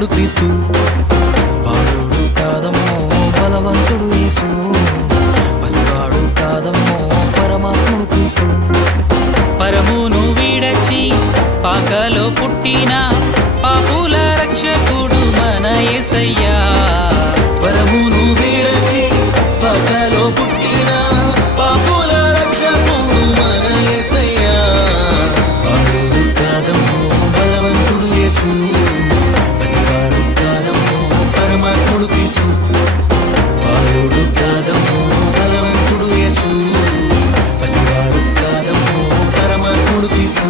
పరమాత్ముడు క్రీస్తు. బాలుడు కాదమ్మో బలవంతుడు యేసు, పసివాడు కాదమ్మో పరమాత్ముడు క్రీస్తు. పరమును విడచి పాకలో పుట్టిన పాపుల రక్షకుడు మన యేసయ్యా. పరమును విడచి పాకలో పుట్టిన పాపుల రక్షకుడు మన యేసయ్యా. బాలుడు కాదమ్మో బలవంతుడు యేసు, పసివాడు కాదమ్మో పరమాత్ముడు క్రీస్తు. బాలుడు కాదమ్మో బలవంతుడు యేసు, పసివాడు కాదమ్మో పరమాత్ముడు క్రీస్తు.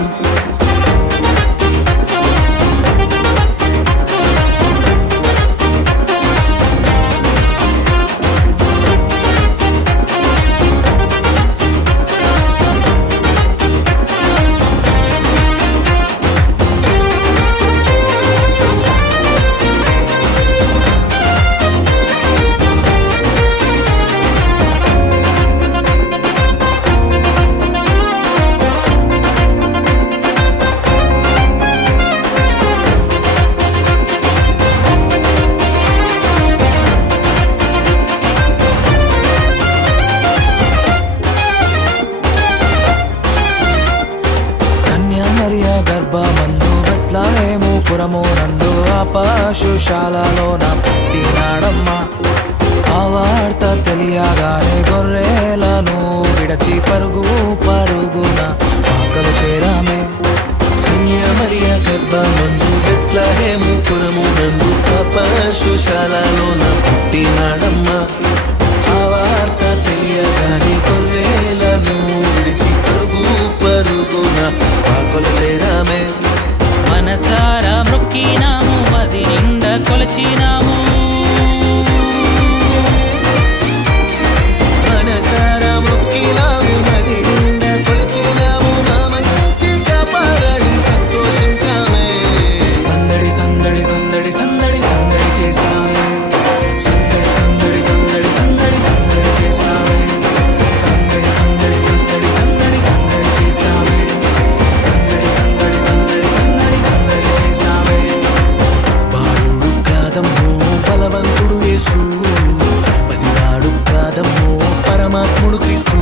మరియా గర్భమందు బెత్లెహేము పురము నందు ఆ పశుశాలలోన పుట్టినాడమ్మా. ఆ వార్త తెలియగానే గొర్రెలను విడచి పరుగు పరుగున పాకలు చేరామే. కన్య మరియ గర్భమందు బెత్లెహేము పురము నందు ఆ పశుశాలలోన పుట్టినాడమ్మా. ఆ వార్త తెలియగానే గొర్రెలను విడిచి పరుగు పరుగున పాకలు చేరామే. మనసారా మొక్కినాము, మది నిండా కొలచినాము. మనసారా మొక్కినాము, మది నిండా కొలిచినాము. మా మంచి కాపాడని సంతోషించామే. సందడి సందడి సందడి సందడి సందడి చేశామే. సందడి సందడి సందడి సందడి సందడి చేశామే. సందడి సందడి సందడి సందడి సందడి చేశామే. సందడి సందడి సందడి సందడి సందడి చేశామే. బాలుడు కాదమ్మో బలవంతుడు యేసు, పసివాడు కాదమ్మో పరమాత్ముడు క్రీస్తు.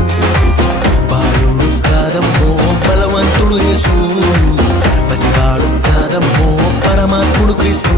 బాలుడు కాదమ్మో బలవంతుడు యేసు, పసివాడు కాదమ్మో పరమాత్ముడు క్రీస్తు.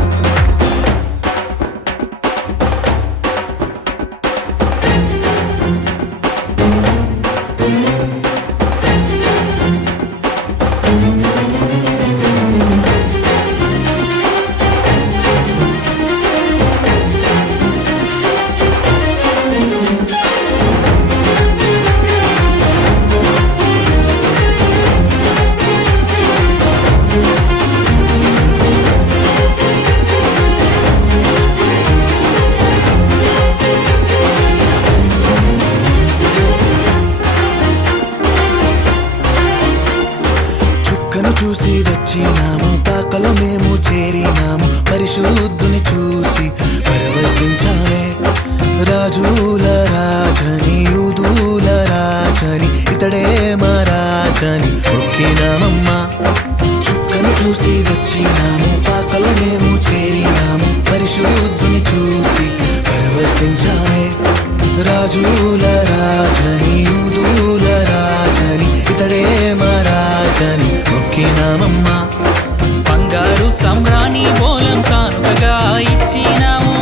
చుక్కను చూసి వచ్చినాము, పాకలో మేము చేరినాము. పరిశుద్ధుని చూసి పరవశించామే. రాజుల రాజని యూదుల రాజని ఇతడే మా రాజని మొక్కినామమ్మా. చుక్కను చూసి వచ్చినాము, పాకలో మేము చేరినాము. పరిశుద్ధుని చూసి పరవశించామే. రాజుల రాజని యూదుల రాజని ఇతడే మా రాజని మొక్కినామమ్మా. బంగారు సంబ్రాణి బోలం కానుకగా ఇచ్చినాము.